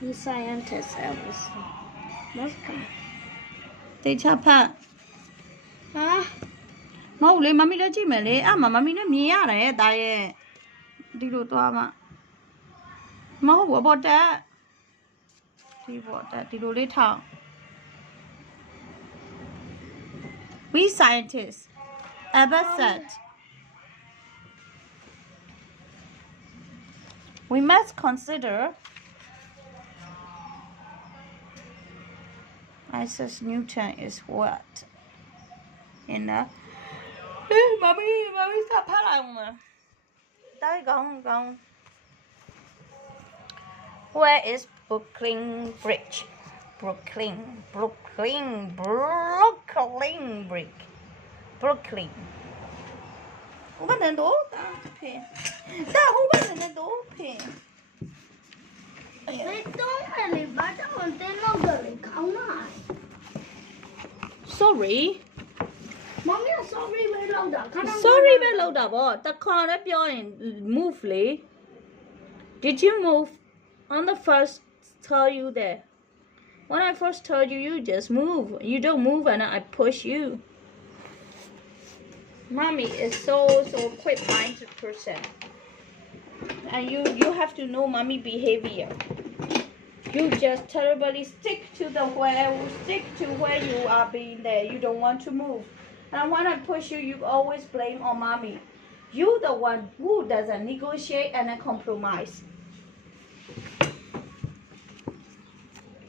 The scientist Elvis. Muslim. They chop up. Huh? Mowgli, mommy, let you me. I'm a mommy, me, I did you to ama? Mo, what about that? Did what that? Did you later? We scientists ever said we must consider Isaac Newton is what? In the mommy, stop palling. Die gone. Where is Brooklyn Bridge? Brooklyn Bridge. Brooklyn. Không bắt đến đố ta phê. Ta không bắt đến đố phê. Sorry. Mommy, sorry, very long. Sorry, very low double. The car up your move, Lee. Did you move on the first tell you there? When I first told you, you just move. You don't move and I push you. Mommy is so quick 90%. And you have to know mommy behavior. You just terribly stick to where you are being there. You don't want to move. And when I push you, you always blame on mommy. You the one who doesn't negotiate and compromise.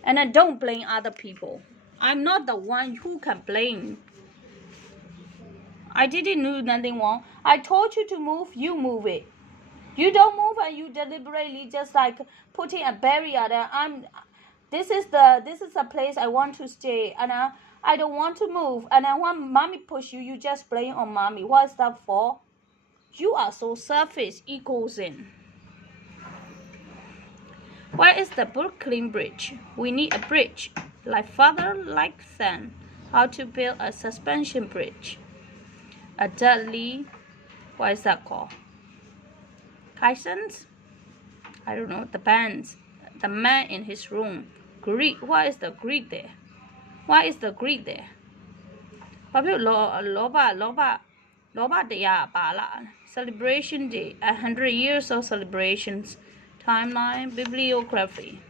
And I don't blame other people. I'm not the one who can blame. I didn't do nothing wrong. I told you to move, you move it. You don't move and you deliberately just like putting a barrier there. This is the place I want to stay and I don't want to move. And then when mommy push you, you just blame on mommy. What is that for? You are so selfish, egoism. Where is the Brooklyn Bridge? We need a bridge. Like father, like son. How to build a suspension bridge. A Dudley, what is that called? Tyson's? I don't know. The bands. The man in his room. Greek. What is the Greek there? What is the Greek there? Celebration day. 100 years of celebrations. Timeline. Bibliography.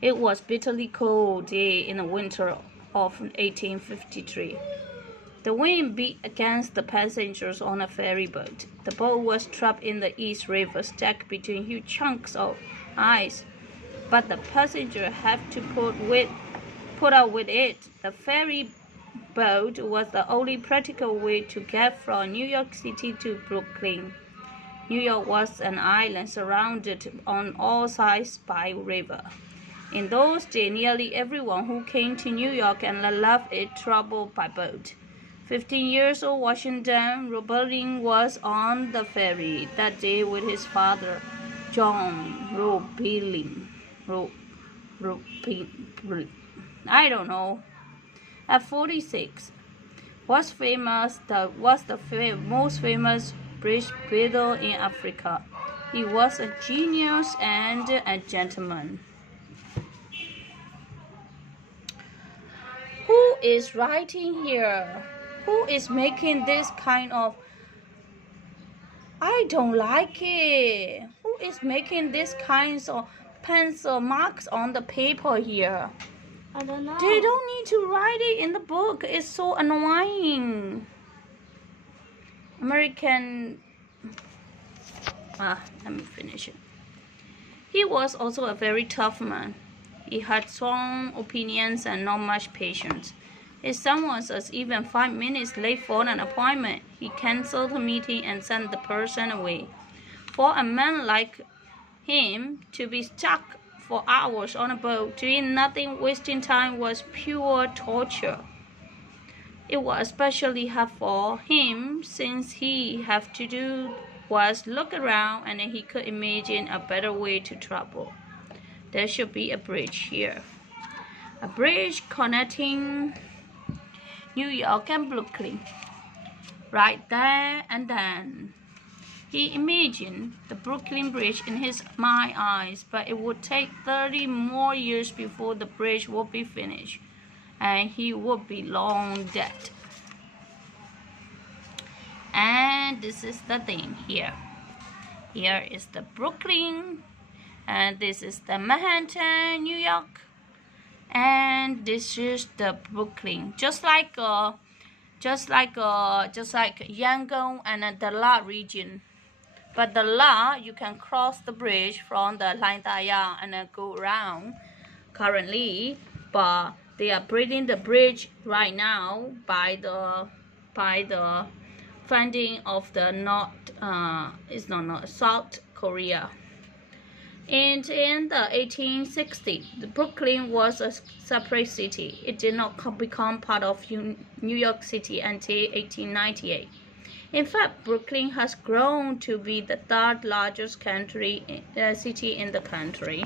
It was bitterly cold day in the winter of 1853. The wind beat against the passengers on a ferry boat. The boat was trapped in the East River, stuck between huge chunks of ice. But the passenger had to put up with it. The ferry boat was the only practical way to get from New York City to Brooklyn. New York was an island surrounded on all sides by a river. In those days, nearly everyone who came to New York and left it traveled by boat. 15 years old Washington Roebling was on the ferry that day with his father, John Roebling. I don't know. At 46, was the most famous bridge builder in Africa. He was a genius and a gentleman. Who is writing here? Who is making this kind of... I don't like it. Who is making this kinds of pencil marks on the paper here? I don't know. They don't need to write it in the book. It's so annoying. American... let me finish it. He was also a very tough man. He had strong opinions and not much patience. If someone was even 5 minutes late for an appointment, he canceled the meeting and sent the person away. For a man like him to be stuck for hours on a boat, doing nothing, wasting time, was pure torture. It was especially hard for him since he had to do was look around and he could imagine a better way to travel. There should be a bridge here. A bridge connecting New York and Brooklyn. Right there and then. He imagined the Brooklyn Bridge in his mind's eyes, but it would take 30 more years before the bridge would be finished, and he would be long dead. And this is the thing here. Here is the Brooklyn, and this is the Manhattan, New York, and this is the Brooklyn, just like Yangon and the La region. But the La, you can cross the bridge from the Line Daya and then go around currently, but they are building the bridge right now by the funding of the South Korea. And in the 1860s, the Brooklyn was a separate city. It did not become part of New York City until 1898. In fact, Brooklyn has grown to be the third largest city in the country.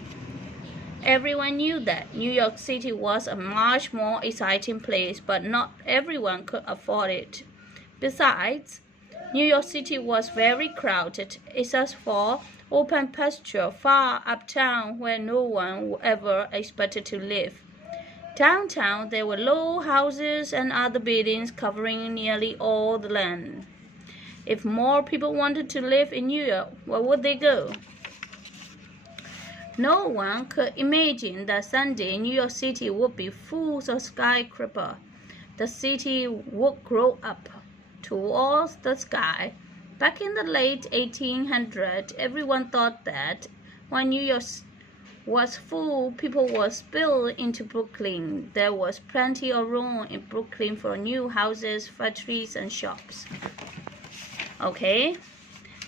Everyone knew that New York City was a much more exciting place, but not everyone could afford it. Besides, New York City was very crowded, except for open pasture far uptown where no one ever expected to live. Downtown, there were low houses and other buildings covering nearly all the land. If more people wanted to live in New York, where would they go? No one could imagine that someday New York City would be full of skyscrapers. The city would grow up towards the sky. Back in the late 1800s, everyone thought that when New York was full, people would spill into Brooklyn. There was plenty of room in Brooklyn for new houses, factories, and shops. Okay,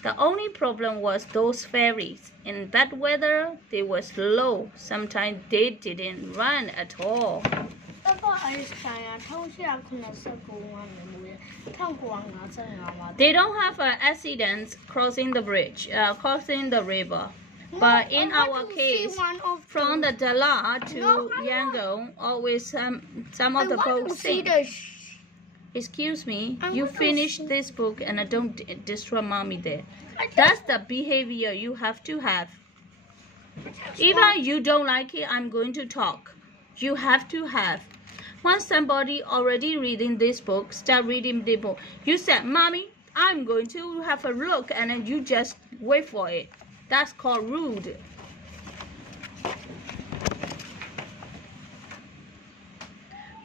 the only problem was those ferries. In bad weather, they were slow. Sometimes they didn't run at all. They don't have accidents crossing the bridge, crossing the river. But in our case, from the Dala to Yangon, always some of the boats sink. Excuse me, you finish this book and don't destroy mommy there. That's the behavior you have to have. Even you don't like it, I'm going to talk. You have to have. Once somebody already reading this book, start reading the book. You said, Mommy, I'm going to have a look, and then you just wait for it. That's called rude.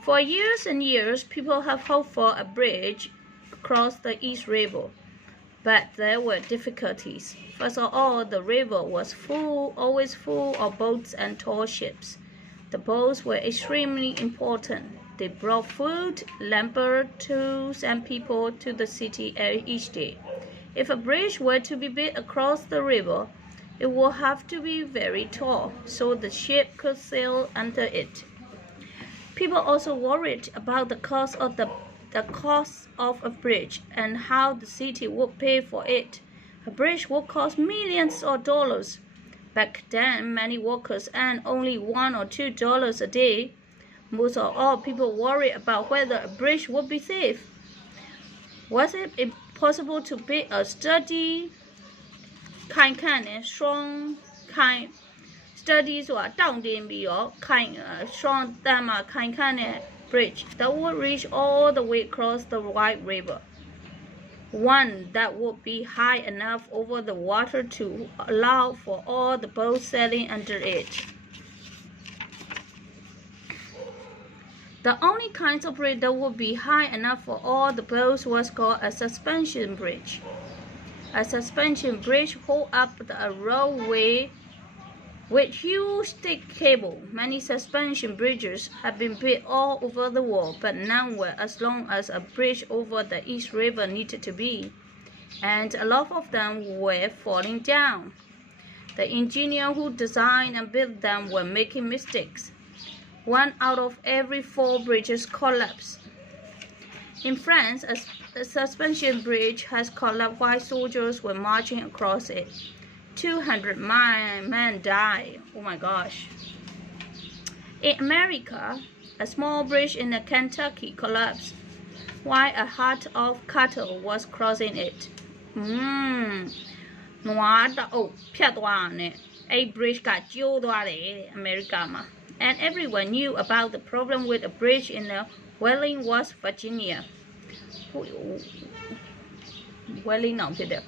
For years and years, people have hoped for a bridge across the East River, but there were difficulties. First of all, the river was always full of boats and tall ships. The boats were extremely important. They brought food, lumber, tools, and people to the city each day. If a bridge were to be built across the river, it would have to be very tall, so the ship could sail under it. People also worried about the cost of a bridge and how the city would pay for it. A bridge would cost millions of dollars. Back then, many workers earned only $1 or $2 a day. Most of all, people worried about whether a bridge would be safe. Was it impossible to build a sturdy, strong, studies or strong bridge that would reach all the way across the wide river? One that would be high enough over the water to allow for all the boats sailing under it. The only kind of bridge that would be high enough for all the boats was called a suspension bridge. A suspension bridge holds up a roadway with huge thick cable. Many suspension bridges have been built all over the world, but none were as long as a bridge over the East River needed to be, and a lot of them were falling down. The engineers who designed and built them were making mistakes. 1 out of every 4 bridges collapsed. In France, a suspension bridge has collapsed while soldiers were marching across it. 200 men died. Oh my gosh. In America, a small bridge in Kentucky collapsed while a herd of cattle was crossing it. နွားတအုပ်ဖြတ်သွားတာနဲ့အဲ့ bridge ကကျိုးသွားတယ်အမေရိကမှာ and everyone knew about the problem with a bridge in Wheeling, West Virginia. Wheeling အောင်ဖြစ်တယ်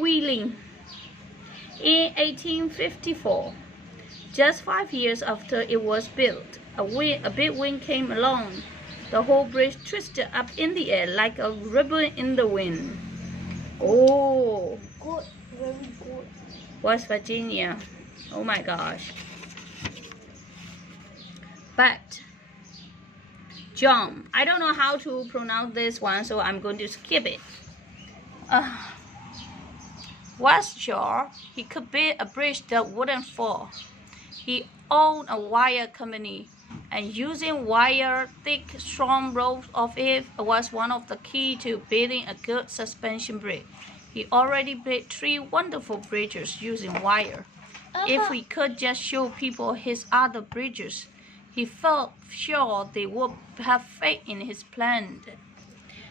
Wheeling in 1854. Just 5 years after it was built, a big wind came along. The whole bridge twisted up in the air like a ribbon in the wind. Oh, Good, very good. West Virginia. Oh my gosh. But John, I don't know how to pronounce this one, so I'm going to skip it. Was sure he could build a bridge that wouldn't fall. He owned a wire company, and using wire, thick, strong ropes of it was one of the key to building a good suspension bridge. He already built 3 wonderful bridges using wire. If we could just show people his other bridges, he felt sure they would have faith in his plan.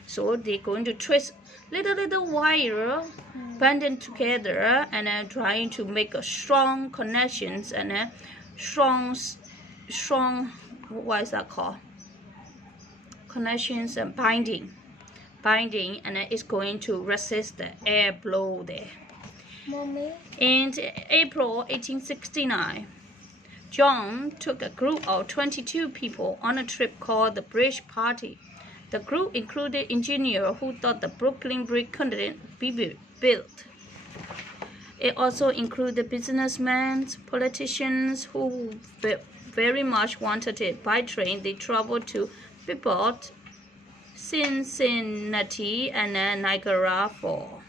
So they're going to twist little wire, band them together, and trying to make a strong connections and strong what is that called? Connections and binding, and it's going to resist the air blow there. Mommy. In April 1869, John took a group of 22 people on a trip called the Bridge Party. The group included engineers who thought the Brooklyn Bridge couldn't be built. It also included businessmen, politicians who very much wanted it. By train, they traveled to Freeport, Cincinnati, and Niagara Falls.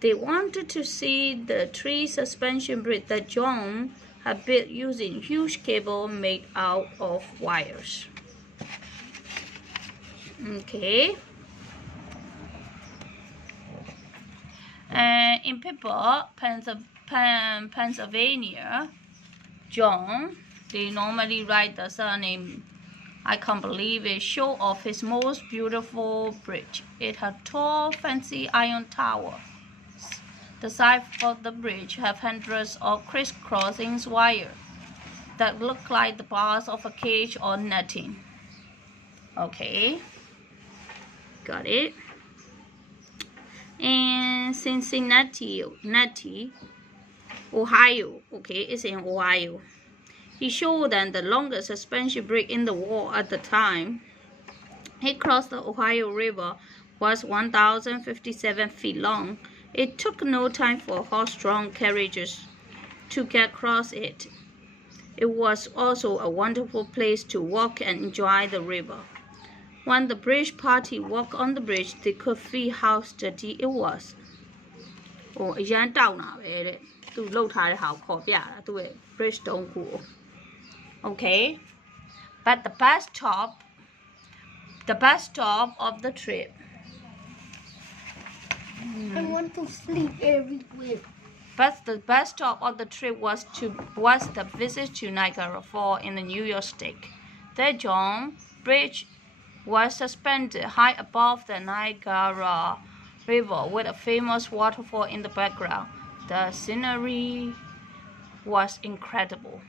They wanted to see the 3 suspension bridge that John had built using huge cable made out of wires. Okay. In Freeport, Pennsylvania, John, they normally write the surname, I can't believe it, show off his most beautiful bridge. It had tall, fancy iron towers. The sides of the bridge have hundreds of crisscrossing wires that look like the bars of a cage or netting. Okay, got it. And Cincinnati, Ohio, okay, it's in Ohio. He showed them the longest suspension bridge in the world at the time. He crossed the Ohio River, was 1,057 feet long. It took no time for horse-drawn carriages to get across it. It was also a wonderful place to walk and enjoy the river. When the bridge party walked on the bridge, they could feel how steady it was. Oh, အရန်တောက်တာပဲတဲ့သူလှုပ်ထားတဲ့ဟာကိုခေါ်ပြတာသူရဲ့ bridge တုံးခု Okay, but the best stop of the trip. I want to sleep everywhere. But the best stop of the trip was the visit to Niagara Falls in the New York State. There, John Bridge was suspended high above the Niagara River with a famous waterfall in the background. The scenery was incredible.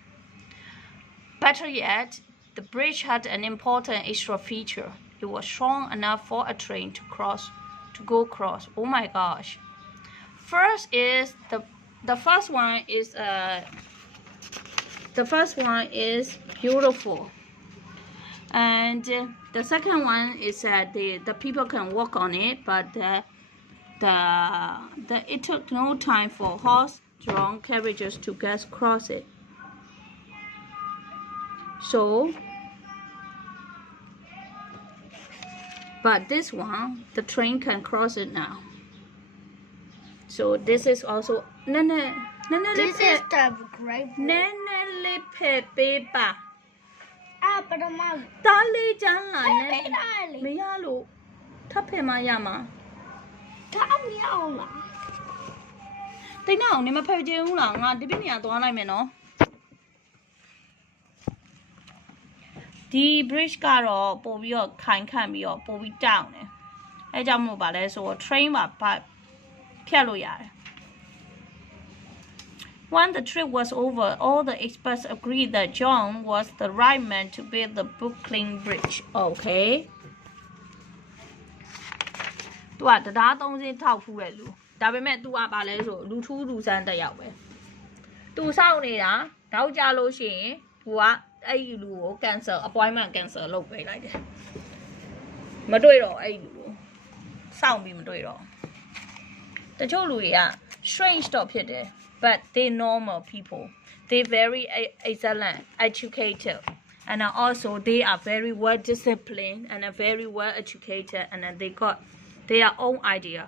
Better yet, the bridge had an important extra feature. It was strong enough for a train to go across. Oh my gosh. First is the first one is beautiful. And the second one is the people can walk on it, but it took no time for horse-drawn carriages to get across it. So, but this one, the train can cross it now. So this is also This is the great paper. ပထမ တားလေးချမ်းလာ ပေး နဲ့ တာလေ မရလို့ထပ်ဖယ်မှရမှာ ဒါမရအောင်လား တိတ်နောက်နေမဖယ်ချင်ဘူးလားငါဒီပြနေရသွားလိုက်မယ်နော်ဒီ bridge ကတော့ပို့ပြီးတော့ခိုင်ခန့်ပြီးတော့ပို့ပြီးတောင်းတယ် အဲကြောင့်မို့ပါလဲဆိုတော့ train မှာဖြတ်လို့ရတယ် When the trip was over, all the experts agreed that John was the right man to build the Brooklyn Bridge. Okay. သူကတရားသုံးစင်းထောက်ဖူးတဲ့လူဒါပေမဲ့ तू ကပါလဲဆိုလူထူးလူဆန်းတစ်ယောက်ပဲ तू စောင့်နေတာနောက်ကြလို့ရှိရင် तू ကအဲ့ဒီလူကို cancel appointment cancel လုပ်ပေးလိုက်တယ်မတွေ့တော့အဲ့ဒီလူကိုစောင့်ပြီးမတွေ့တော့တချို့လူတွေက strange တော့ဖြစ်တယ် but they normal people they very excellent educated and also they are very well disciplined and are very well educated and they got their own idea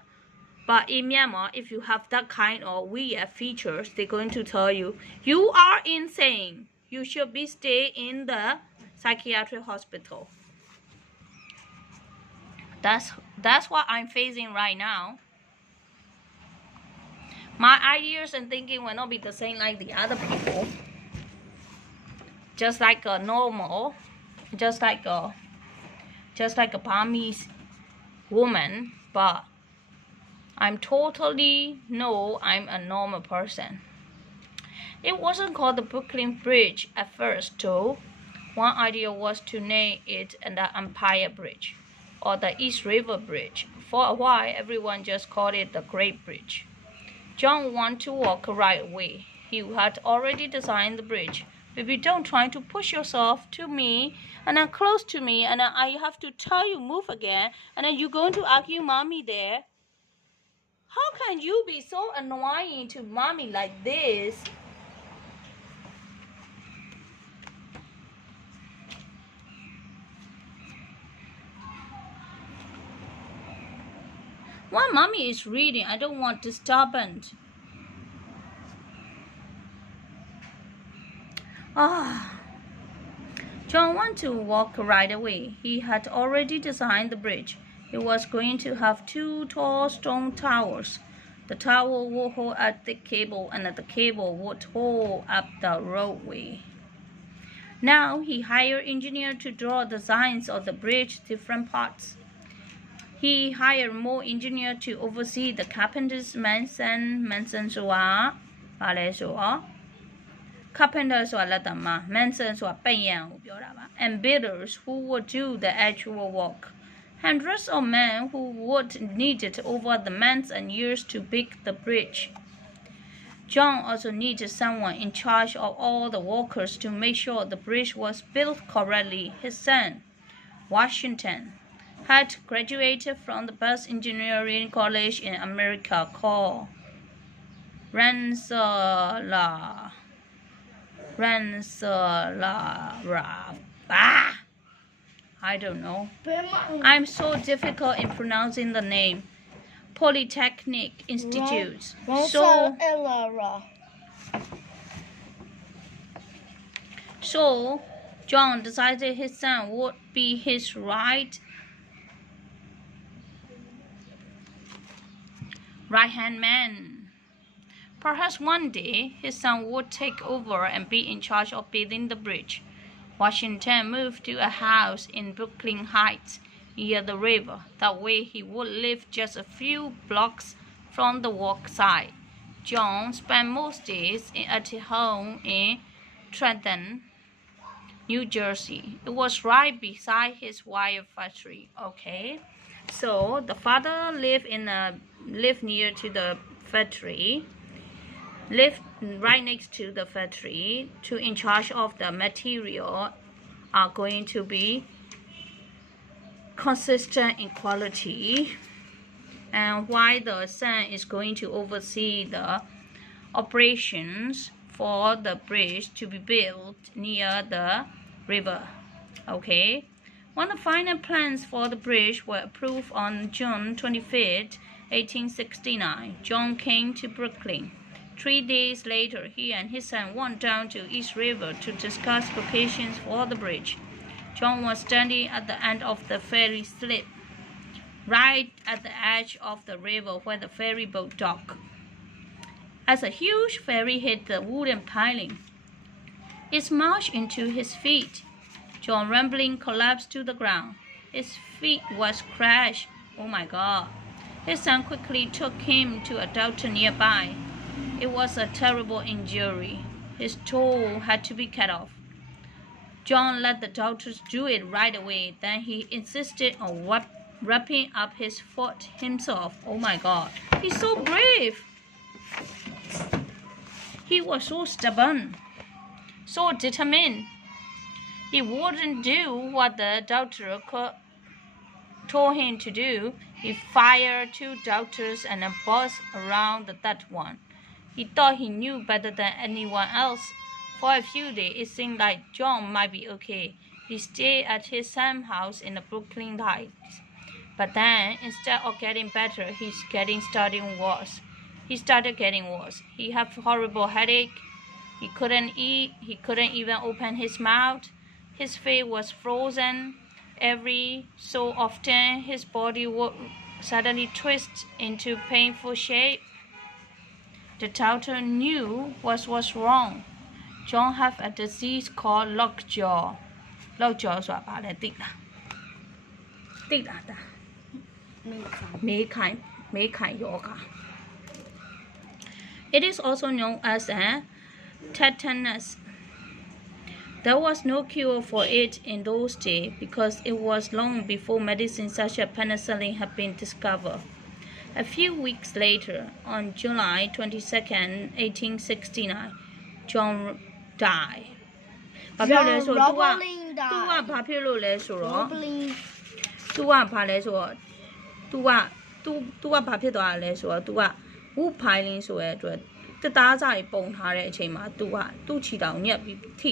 but in Myanmar if you have that kind of weird features they're going to tell you you are insane you should be stay in the psychiatric hospital that's what I'm facing right now my ideas and thinking will not be the same like the other people just like a normal just like a Burmese woman but I'm a normal person it wasn't called the Brooklyn Bridge at first though one idea was to name it the Empire Bridge or the East River Bridge for a while everyone just called it the Great Bridge John wanted to walk right away he had already designed the bridge Baby, don't try to push yourself to me and then close to me and then I have to tell you move again and then you're going to argue mommy there. How can you be so annoying to mommy like this? When mommy is reading, I don't want disturbance. John wanted to walk right away. He had already designed the bridge. It was going to have 2 tall stone towers. The tower would hold up the cable and the cable would hold up the roadway. Now he hired engineers to draw designs of the bridge different parts. He hired more engineers to oversee the carpenter's Manson Carpenter ဆိုတာလက်သမား Manson ဆိုတာပိတ်ရန်ကိုပြောတာပါ and builders who would do the actual work hundreds of men who would needed over the months and years to build the bridge John also needed someone in charge of all the workers to make sure the bridge was built correctly his son Washington had graduated from the best engineering college in America called Rensselaer. I don't know. I'm so difficult in pronouncing the name. Polytechnic Institute. So John decided his son would be his right-hand man. Perhaps one day his son would take over and be in charge of building the bridge. Washington moved to a house in Brooklyn Heights near the river. That way he would live just a few blocks from the work site. John spent most days at his home in Trenton, New Jersey. It was right beside his wire factory. Okay, so the father lived near to the factory. Lived right next to the factory to in charge of the material are going to be consistent in quality and while the son is going to oversee the operations for the bridge to be built near the river. Okay, when the final plans for the bridge were approved on June 25th, 1869, John came to Brooklyn. 3 days later, he and his son went down to East River to discuss locations for the bridge. John was standing at the end of the ferry slip, right at the edge of the river where the ferry boat docked. As a huge ferry hit the wooden piling, it smashed into his feet. John, rambling, collapsed to the ground. His feet was crushed Oh my God. His son quickly took him to a doctor nearby. It was a terrible injury. His toe had to be cut off. John let the doctors do it right away. Then he insisted on wrapping up his foot himself. Oh my God. He's so brave. He was so stubborn, so determined. He wouldn't do what the doctor told him to do. He fired 2 doctors and a boss around that one. He thought he knew better than anyone else. For a few days, it seemed like John might be okay. He stayed at his son's house in the Brooklyn Heights. But then, instead of getting better, He started getting worse. He had a horrible headache. He couldn't eat. He couldn't even open his mouth. His face was frozen. Every so often, his body would suddenly twist into painful shape. The doctor knew what was wrong. John had a disease called lockjaw. Lockjaw ဆိုတာဘာလဲသိလားသိလားဒါမေးခိုင်ယောဂ It is also known as a tetanus. There was no cure for it in those days because it was long before medicine such as penicillin had been discovered. A few weeks later, on July 22nd, 1869, John died. John Roebling သူကဘာဖြစ်လို့လဲဆိုတော့ Roebling သူကဘာလဲဆိုတော့သူကဘာဖြစ်သွားတာလဲဆိုတော့သူက wood piling ဆိုတဲ့အတွက်တသားစာကြီးပုံထားတဲ့အချိန်မှာသူကသူ့ခြေတောင်ညက်ပြီးထိ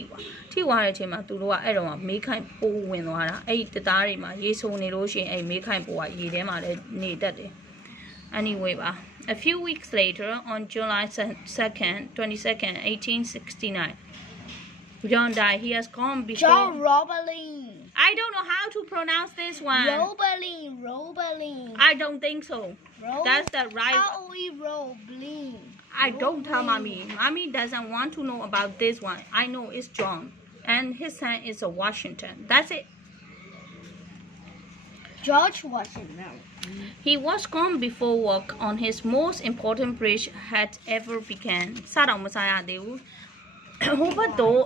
သွားတဲ့အချိန်မှာသူတို့ကအဲ့တော့မေးခိုင်ပိုးဝင်သွားတာအဲ့ဒီတသားတွေမှာရေဆုံနေလို့ရှိရင်အဲ့မေးခိုင်ပိုးကရေထဲမှာလည်းနေတတ်တယ် Anyway, a few weeks later, on July 2nd, 22nd, 1869, John died. He has gone before. John Roebling. I don't know how to pronounce this one. Roebling. I don't think so. That's the right. Roebling. I don't tell mommy. Mommy doesn't want to know about this one. I know it's John, and his son is a Washington. That's it. George Washington. He was gone before work on his most important bridge had ever begun. စတော့မစားရသေးဘူးဟိုဘက်တော့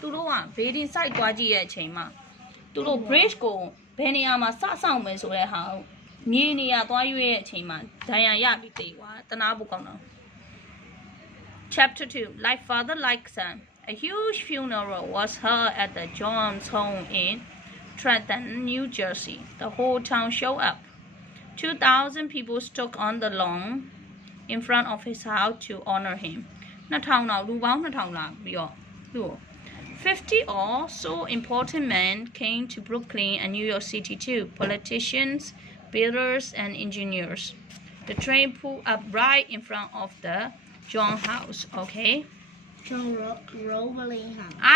သူတို့ကဘေးဒင်း site သွားကြည့်ရဲ့အချိန်မှာသူတို့ bridge ကိုဘယ်နေရာမှာစဆောင်မယ်ဆိုတဲ့ဟာမြင်နေရသွားရွေးရဲ့အချိန်မှာဒဏ်ရာရပြီးတေကွာတနာဖို့ကောင်းတော့ Chapter 2 Like Father Like Son. A huge funeral was held at the John's home in Trenton, New Jersey. The whole town showed up. 2,000 people stood on the lawn in front of his house to honor him. 2000လောက်လူပေါင်း2000လာပြီးတော့သူ့ 50 or so important men came to Brooklyn and New York City too. Politicians, builders, and engineers. The train pulled up right in front of the John house. Okay. John Roebling.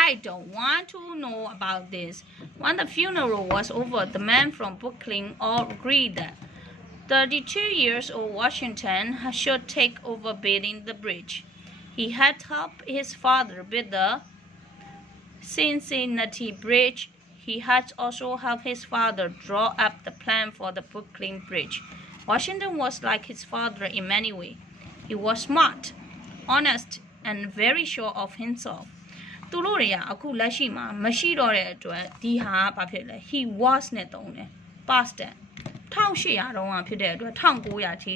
I don't want to know about this. When the funeral was over, the men from Brooklyn all agreed that 32-year-old Washington should take over building the bridge. He had helped his father build the Cincinnati Bridge. He had also helped his father draw up the plan for the Brooklyn Bridge. Washington was like his father in many ways. He was smart, honest, and very sure of himself. သူတို့တွေကအခုလက်ရှိမှာမရှိတော့တဲ့အတွက်ဒီဟာဘာဖြစ်လဲ he was နဲ့တုံးတယ် past tense 1800တုန်းကဖြစ်တဲ့အတွက်1900ထိ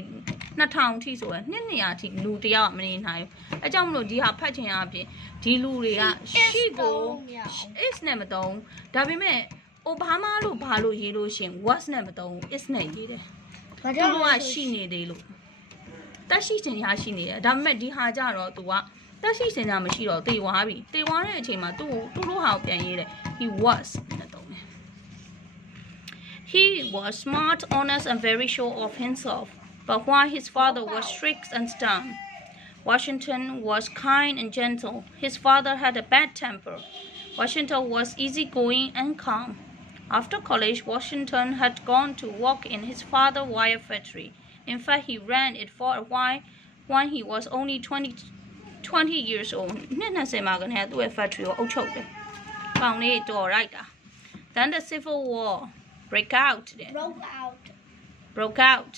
2000ထိဆိုရင်200ထိလူတယောက်မနေနိုင်ဘူးအဲကြောင့်မလို့ဒီဟာဖတ်ချင်အပြင်ဒီလူတွေကရှိကို is နဲ့မတုံးဒါပေမဲ့ Obama လို့ဘာလို့ရေးလို့ရှင် was နဲ့မတုံး is နဲ့ရေးတယ်သူတို့ကရှိနေသေးလို့တက်ရှိစင်ညာရှိနေတယ်ဒါပေမဲ့ဒီဟာကြတော့သူကတက်ရှိစင်ညာမရှိတော့တေဝါပြီတေဝါတဲ့အချိန်မှာသူတို့ဟာကိုပြန်ရေးတယ် he was နဲ့တုံးတယ် He was smart, honest, and very sure of himself. But while his father was strict and stern, Washington was kind and gentle. His father had a bad temper. Washington was easygoing and calm. After college, Washington had gone to work in his father's wire factory. In fact, he ran it for a while when he was only 20 years old. Then the Civil War broke out. broke out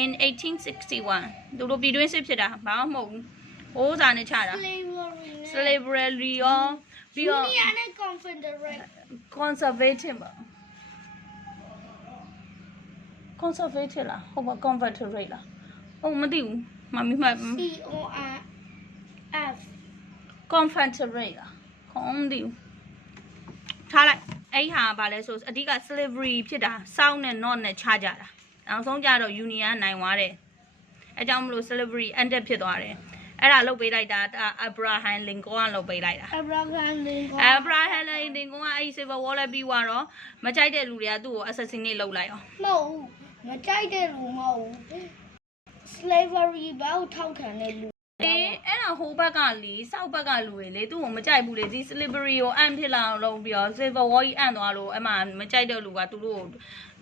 in 1861. သူတို့ပြည်တွင်းစစ်ဖြစ်တာဘာမှမဟုတ်ဘူး။အိုးစာနဲ့ချတာ slavery ရောပြီးတော့ Union and Confederate conservative ပါ conservative လားဟုတ်ပါ confederate လားဟုတ်မသိဘူးမမီမှ CORF confederate လားခေါင်းမသိဘူးထားလိုက်အဲ့ဟာကဘာလဲဆိုအဓိက slavery ဖြစ်တာ south နဲ့ north နဲ့ခြားကြတာနောက်ဆုံးကြတော့ union နိုင်သွားတယ်အဲကြောင့်မလို့ slavery ended ဖြစ်သွားတယ်အဲ့ဒါလုပ်ပေးလိုက်တာ Abraham Lincoln ကလုပ်ပေးလိုက်တာ Abraham Lincoln Abraham Lincoln ကအဲ့ civil war လည်းပြီးသွားတော့မကြိုက်တဲ့လူတွေကသူ့ကို assassinate လုပ်လိုက်အောင် မဟုတ်ဘူးမကြိုက်တဲ့လူမဟုတ်ဘူး slavery ဘာကိုထောက်ခံတဲ့လူအေးအဲ့ဒါဟိုဘက်ကလေစောက်ဘက်ကလူတွေလေသူ့ကိုမကြိုက်ဘူးလေဒီ slavery ကိုအန်ဖြစ်လာအောင်လုပ်ပြီးတော့ civil war ကြီးအန်သွားလို့အဲ့မှာမကြိုက်တဲ့လူကသူတို့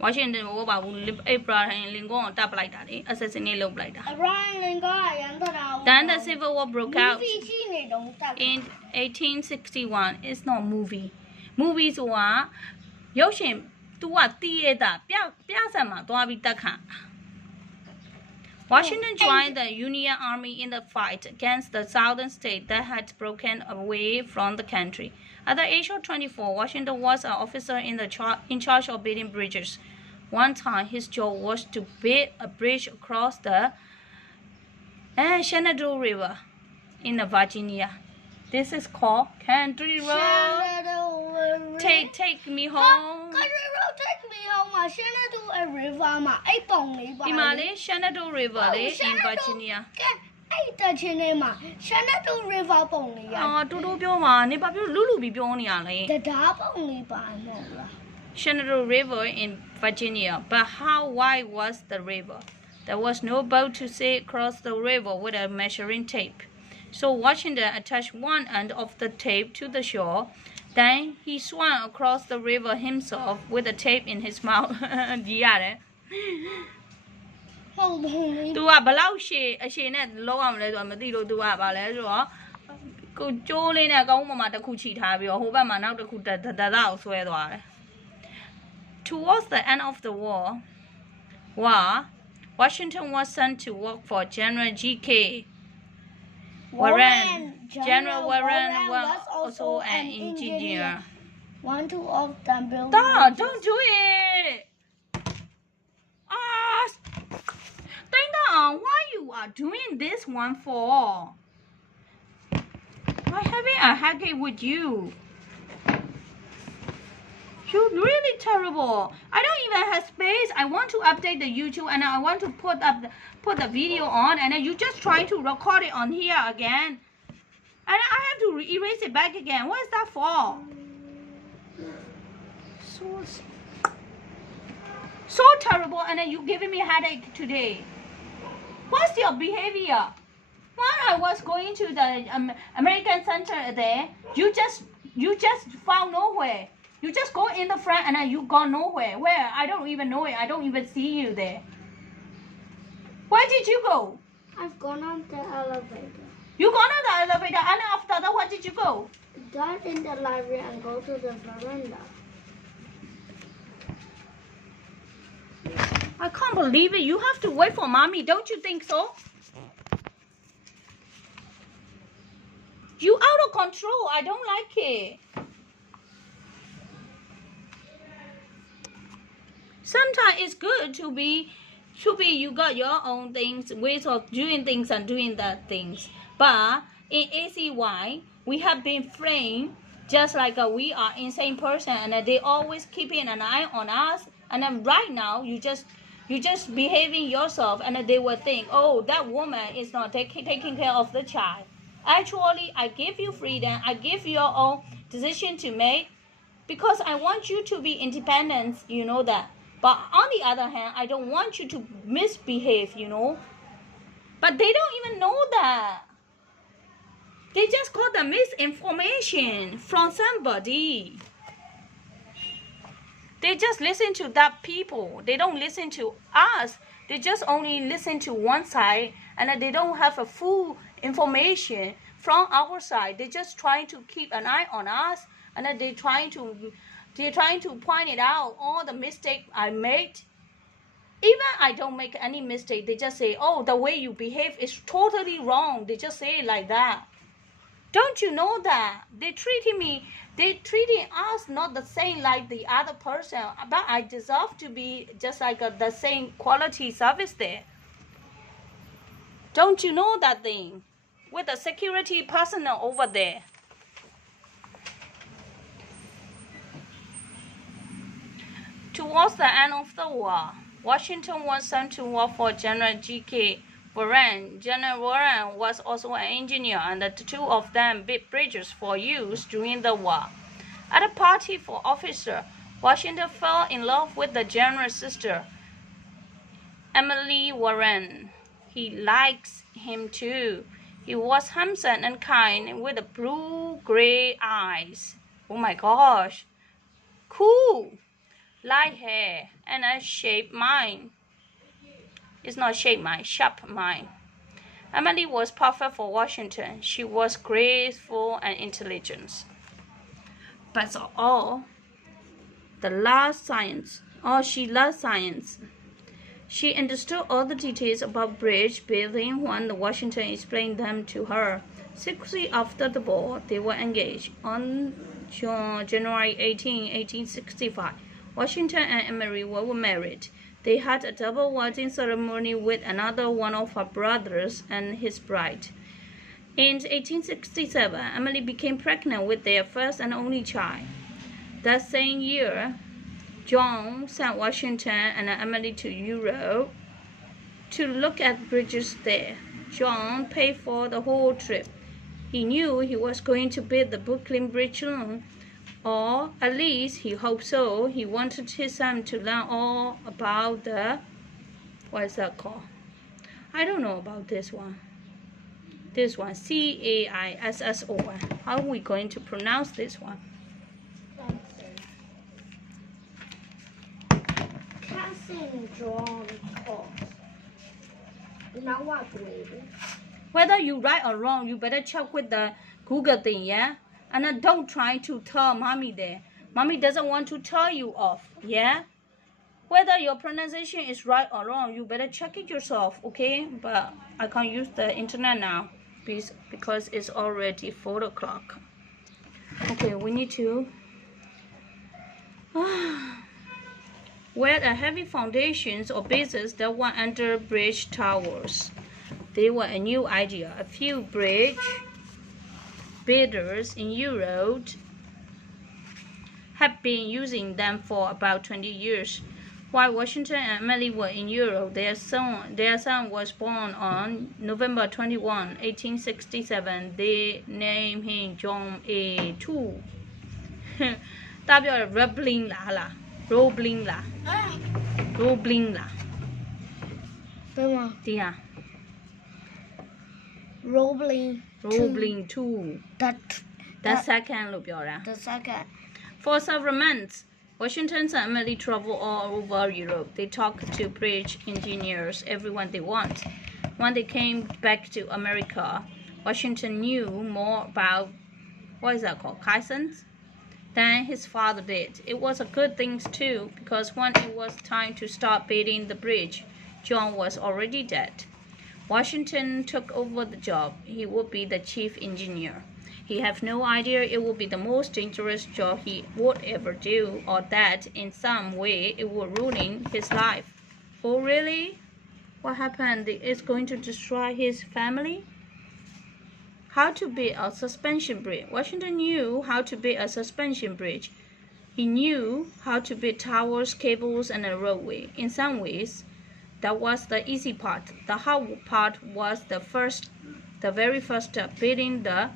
Washington ကိုပါဘူး Abraham Lincoln ကိုတပ်ပလိုက်တာလေ assassinate လုပ်ပလိုက်တာ Abraham Lincoln ကရန်တတာ Then the civil war broke out ရှိနေတော့တပ် in 1861 it's not movie ဆိုတာရုပ်ရှင် तू ကတီးရတာပြဆက်မှာသွားပြီးတက်ခါWashington joined the Union Army in the fight against the southern state that had broken away from the country. At the age of 24, Washington was an officer in charge of building bridges. One time, his job was to build a bridge across the Shenandoah River in Virginia. This is called Country Road. Take me home. Country Road take me home မှာ Shenandoah River မှာအဲ့ပုံလေးပါဒီမှာလေ Shenandoah River လေ in Virginia အဲ့တချင်းထဲမှာ Shenandoah River ပုံလေးရတူတူပြောမှာနေပါပြောလူပြီးပြောနေရလဲတရားပုံလေးပါမဟုတ်လား Shenandoah River in Virginia but how wide was the river there was no boat to sail across the river with a measuring tape so Washington attached one end of the tape to the shore Then he swam across the river himself with a tape in his mouth. ဒီရတယ်ဟုတ်ဘူး။ तू ကဘလောက်ရှည်အရှည်နဲ့လောက်အောင်လဲဆိုတာမသိလို့ तू ကဘာလဲဆိုတော့ကိုကျိုးလေးနဲ့ကောင်းပေါ်မှာတစ်ခုချီထားပြီးတော့ဟိုဘက်မှာနောက်တစ်ခုတကိုဆွဲသွားတယ် Towards the end of the war, Washington was sent to work for General G.K. Warren. General Warren was also an engineer. One, two of them built. Don't do it. Think on why you are doing this one for? I'm having a headache with you. You're really terrible. I don't even have space. I want to update the YouTube and I want to put the video on and then you just trying to record it on here again. And I have to erase it back again. What is that for? So terrible and then you giving me a headache today. What's your behavior? When I was going to the American Center there, you just found nowhere. You just go in the front and then you go nowhere. Where? I don't even know it. I don't even see you there. Where did you go? I've gone on the elevator. You gone on the elevator and after that, where did you go? Got in the library and go to the veranda. I can't believe it. You have to wait for mommy. Don't you think so? You out of control. I don't like it. Sometimes it's good to be you got your own things, ways of doing things and doing that things. But in ACY, we have been framed just like we are insane person and they always keeping an eye on us. And then right now, you just behaving yourself and they will think, oh, that woman is not taking care of the child. Actually, I give you freedom. I give you your own decision to make because I want you to be independent. You know that. But on the other hand, I don't want you to misbehave, you know. But they don't even know that. They just got the misinformation from somebody. They just listen to that people. They don't listen to us. They just only listen to one side and they don't have a full information from our side. They're just trying to keep an eye on us and they're trying to point it out all the mistakes I made Even I don't make any mistake, they just say, oh, the way you behave is totally wrong. They just say it like that. Don't you know that? They treating us not the same like the other person, but I deserve to be just like the same quality service there. Don't you know that thing? With the security personnel over there. Towards the end of the war, Washington was sent to work for General G.K. Warren. General Warren was also an engineer, and the two of them built bridges for use during the war. At a party for officers, Washington fell in love with the general's sister, Emily Warren. He likes him too. He was handsome and kind with blue-gray eyes. Oh my gosh. Cool. Light hair and a sharp mind. It's not sharp mind, sharp mind. Emily was perfect for Washington. She was graceful and intelligent. But she loved science. She understood all the details about bridge building when Washington explained them to her. 6 weeks after the war, they were engaged. On January 18, 1865, Washington and Emily were married. They had a double wedding ceremony with another one of her brothers and his bride. In 1867, Emily became pregnant with their first and only child. That same year, John sent Washington and Emily to Europe to look at bridges there. John paid for the whole trip. He knew he was going to build the Brooklyn Bridge alone, or at least he hoped so. He wanted his son to learn all about what is that called? I don't know about this one. This one, CAISSON. How are we going to pronounce this one? Whether you right or wrong, you better check with the Google thing, yeah? And then don't try to tell mommy there. Mommy doesn't want to tell you off, yeah? Whether your pronunciation is right or wrong, you better check it yourself, okay? But I can't use the internet now, please, because it's already 4 o'clock. Okay, we need to wet a heavy foundations or bases that were under bridge towers. They were a new idea. A few bridge builders in Europe had been using them for about 20 years. While Washington and Emily were in Europe, their son was born on November 21, 1867. They named him John A. 2. 大表 Roebling 啦 Roebling 啦 Roebling 啦对吗？对呀 Roebling 2 the second လို့ပြောတာ the second. For several months, Washington and Emily traveled all over Europe. They talked to bridge engineers, everyone they want. When they came back to America, Washington knew more about, what is that called, caissons, than his father did. It was a good thing too, because when it was time to start building the bridge, John was already dead. Washington took over the job. He would be the chief engineer. He had no idea it would be the most dangerous job he would ever do, or that in some way it would ruin his life. Oh really? What happened? It's going to destroy his family? How to build a suspension bridge. Washington knew how to build a suspension bridge. He knew how to build towers, cables, and a roadway. In some ways, that was the easy part. The hard part was the very first step, building the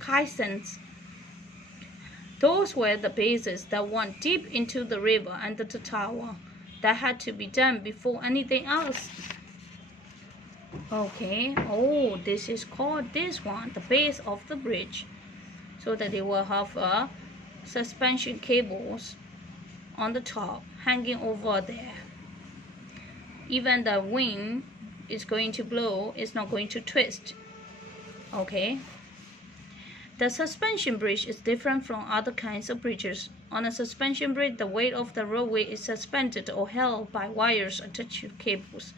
caissons. Those were the bases that went deep into the river under the tower. That had to be done before anything else. Okay, oh, this is called this one, the base of the bridge, so that they will have suspension cables on the top hanging over there. Even the wind is going to blow, it's not going to twist. Okay, the suspension bridge is different from other kinds of bridges. On a suspension bridge, the weight of the roadway is suspended or held by wires attached to cables.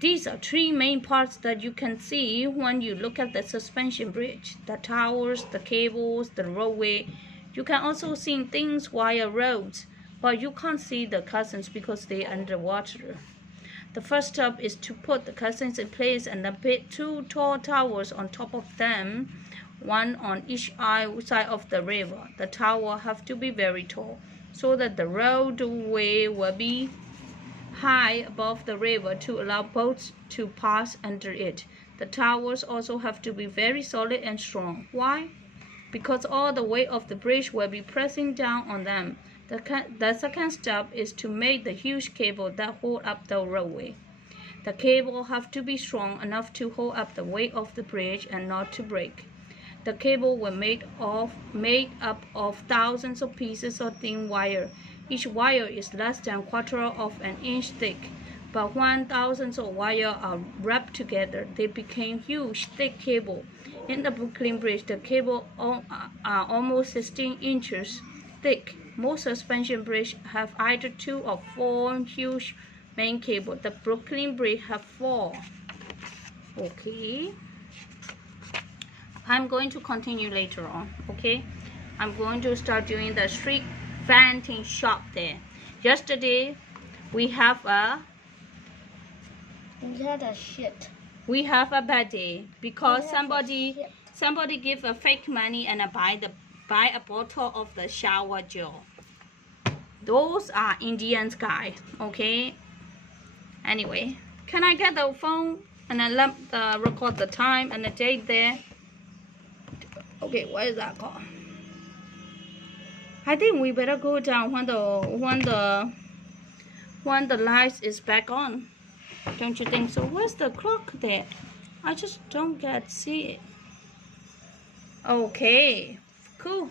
These are three main parts that you can see when you look at the suspension bridge: the towers, the cables, the roadway. You can also see things via roads, but you can't see the caissons because they're underwater. The first step is to put the caissons in place and then put two tall towers on top of them, one on each side of the river. The tower have to be very tall so that the roadway will be high above the river to allow boats to pass under it. The towers also have to be very solid and strong. Why? Because all the weight of the bridge will be pressing down on them. The second step is to make the huge cable that hold up the roadway. The cable have to be strong enough to hold up the weight of the bridge and not to break. The cable was made up of thousands of pieces of thin wire. Each wire is less than a quarter of an inch thick, but when thousands of wires are wrapped together, they became huge, thick cable. In the Brooklyn Bridge, the cable are almost 16 inches thick. Most suspension bridges have either 2 or 4 huge main cables. The Brooklyn Bridge have 4. Okay. I'm going to continue later on. Okay. I'm going to start doing the street vending shop there. Yesterday, we have a We have a bad day because somebody give a fake money and buy a bottle of the shower gel. Those are Indians guy, okay? Anyway, can I get the phone and then record the time and the date there? Okay, what is that called? I think we better go down when the lights is back on. Don't you think so? Where's the clock there? I just don't see it. Okay, cool.